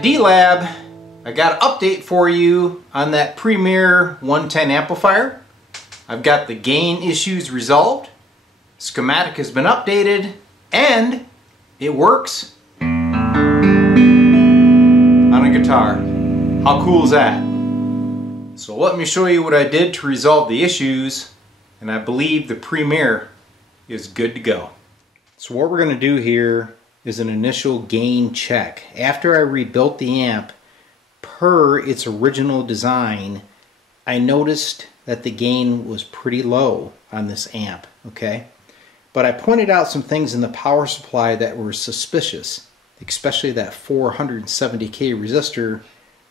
the D-Lab. I got an update for you on that Premier 110 amplifier. I've got the gain issues resolved, schematic has been updated, and it works on a guitar. How cool is that? So let me show you what I did to resolve the issues, and I believe the Premier is good to go. So what we're going to do here is an initial gain check. After I rebuilt the amp per its original design, I noticed that the gain was pretty low on this amp, okay? But I pointed out some things in the power supply that were suspicious, especially that 470K resistor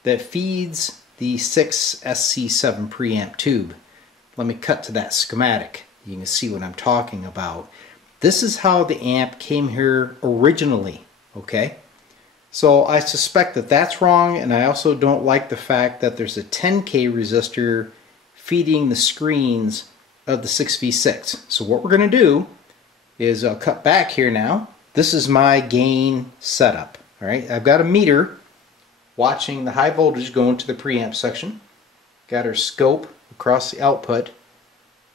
that feeds the 6SC7 preamp tube. Let me cut to that schematic. You can see what I'm talking about. This is how the amp came here originally, okay? So I suspect that that's wrong, and I also don't like the fact that there's a 10K resistor feeding the screens of the 6V6. So what we're going to do is I'll cut back here now. This is my gain setup, all right? I've got a meter watching the high voltage go into the preamp section. Got our scope across the output.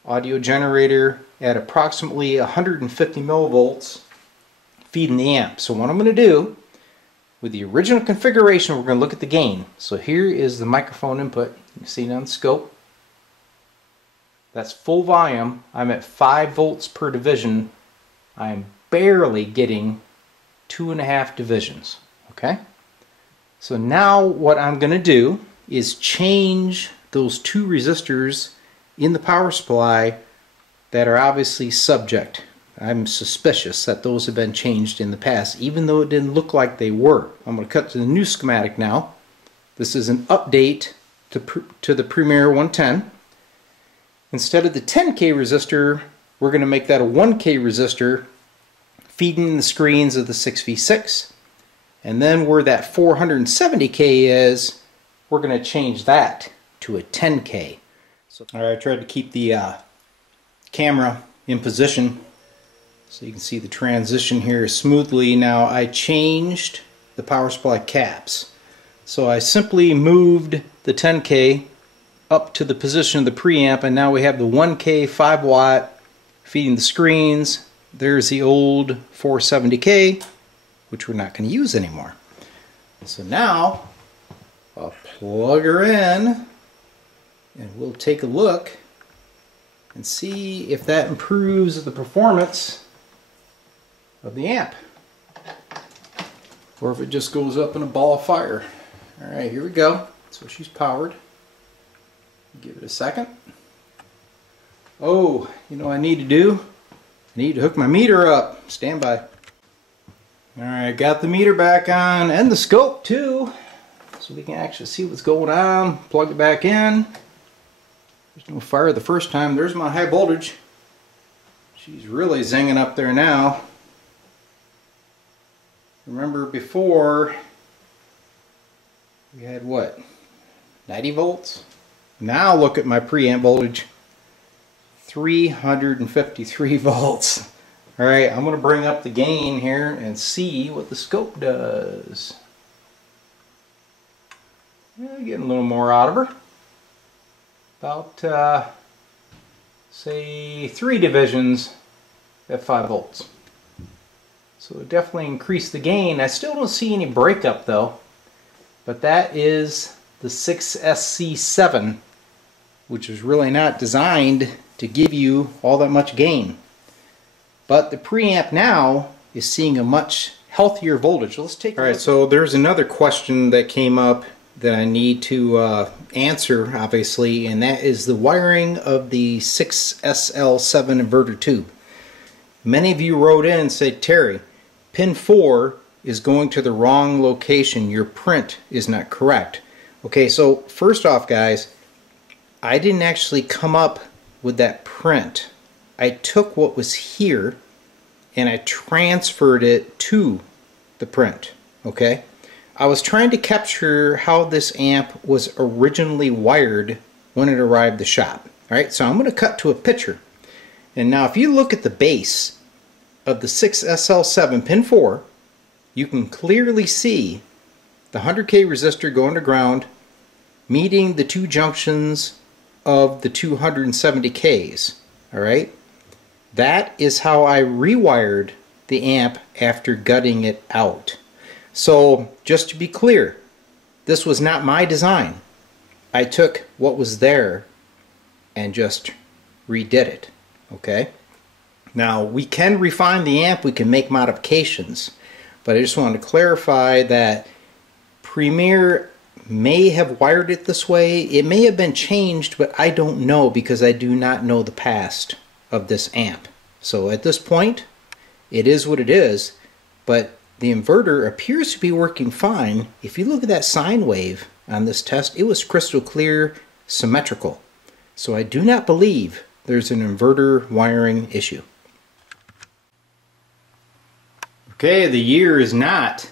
Audio generator at approximately 150 millivolts feeding the amp. So what I'm going to do with the original configuration, we're going to look at the gain. So here is the microphone input. You can see it on the scope. That's full volume. I'm at 5 volts per division. I'm barely getting 2.5 divisions. Okay? So now what I'm going to do is change those 2 resistors in the power supply that are obviously subject. I'm suspicious that those have been changed in the past, even though it didn't look like they were. I'm going to cut to the new schematic now. This is an update to the Premier 110. Instead of the 10K resistor, we're going to make that a 1K resistor feeding the screens of the 6V6. And then where that 470K is, we're going to change that to a 10K. So, all right, I tried to keep the camera in position so you can see the transition here smoothly. Now I changed the power supply caps. So I simply moved the 10K up to the position of the preamp, and now we have the 1K 5 watt feeding the screens. There's the old 470K, which we're not going to use anymore. So now I'll plug her in and we'll take a look and see if that improves the performance of the amp, or if it just goes up in a ball of fire. Alright, here we go. So she's powered. Give it a second. Oh, you know what I need to do? I need to hook my meter up. Stand by. Alright, got the meter back on, and the scope too, so we can actually see what's going on. Plug it back in. There's no fire the first time. There's my high voltage. She's really zinging up there now. Remember before we had what? 90 volts? Now look at my preamp voltage. 353 volts. Alright, I'm going to bring up the gain here and see what the scope does. Yeah, getting a little more out of her. About, say, 3 divisions at 5 volts. So it definitely increased the gain. I still don't see any breakup though. But that is the 6SC7, which is really not designed to give you all that much gain. But the preamp now is seeing a much healthier voltage. Let's take a look. Alright, so there's another question that came up that I need to answer, obviously, and that is the wiring of the 6SL7 inverter tube. Many of you wrote in and said, Terry, pin 4 is going to the wrong location. Your print is not correct. Okay, so first off, guys, I didn't actually come up with that print. I took what was here and I transferred it to the print. Okay? I was trying to capture how this amp was originally wired when it arrived at the shop. Alright, so I'm going to cut to a picture. And now if you look at the base of the 6SL7 pin 4, you can clearly see the 100K resistor going to ground, meeting the two junctions of the 270Ks. Alright? That is how I rewired the amp after gutting it out. So, just to be clear, this was not my design. I took what was there and just redid it. Okay? Now, we can refine the amp, we can make modifications, but I just wanted to clarify that Premier may have wired it this way. It may have been changed, but I don't know because I do not know the past of this amp. So at this point, it is what it is, but the inverter appears to be working fine. If you look at that sine wave on this test, it was crystal clear, symmetrical. So I do not believe there's an inverter wiring issue. Okay, the year is not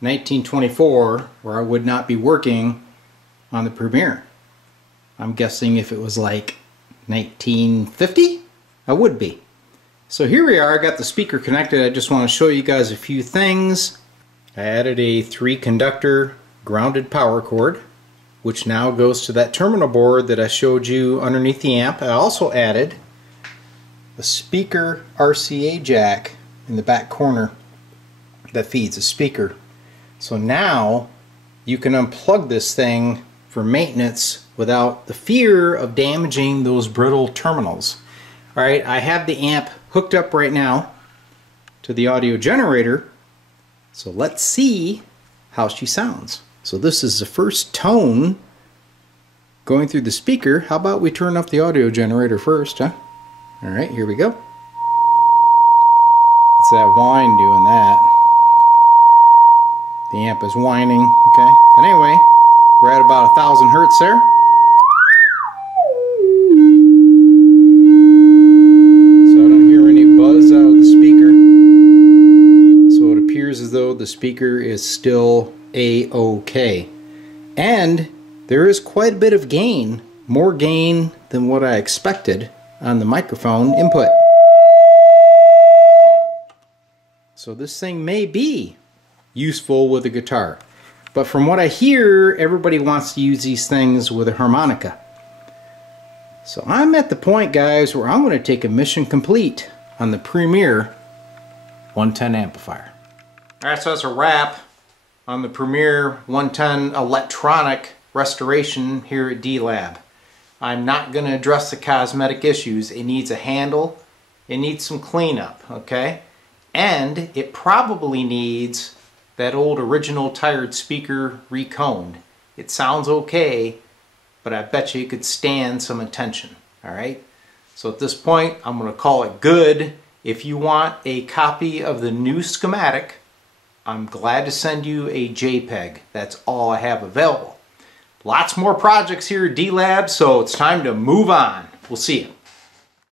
1924, where I would not be working on the Premier. I'm guessing if it was like 1950, I would be. So here we are, I got the speaker connected. I just want to show you guys a few things. I added a 3-conductor grounded power cord, which now goes to that terminal board that I showed you underneath the amp. I also added a speaker RCA jack in the back corner that feeds a speaker. So now you can unplug this thing for maintenance without the fear of damaging those brittle terminals. Alright, I have the amp hooked up right now to the audio generator, so let's see how she sounds. So this is the first tone going through the speaker. How about we turn up the audio generator first, huh? Alright, here we go. It's that whine doing that. The amp is whining, okay? But anyway, we're at about 1,000 hertz there. So I don't hear any buzz out of the speaker. So it appears as though the speaker is still A-OK. And there is quite a bit of gain, more gain than what I expected on the microphone input. So this thing may be useful with a guitar. But from what I hear, everybody wants to use these things with a harmonica. So I'm at the point, guys, where I'm going to take a mission complete on the Premier 110 amplifier. Alright, so that's a wrap on the Premier 110 electronic restoration here at D-Lab. I'm not going to address the cosmetic issues. It needs a handle, it needs some cleanup, okay? And it probably needs that old original tired speaker reconed. It sounds okay, but I bet you it could stand some attention. Alright? So at this point, I'm going to call it good. If you want a copy of the new schematic, I'm glad to send you a JPEG. That's all I have available. Lots more projects here at D-Lab, so it's time to move on. We'll see you.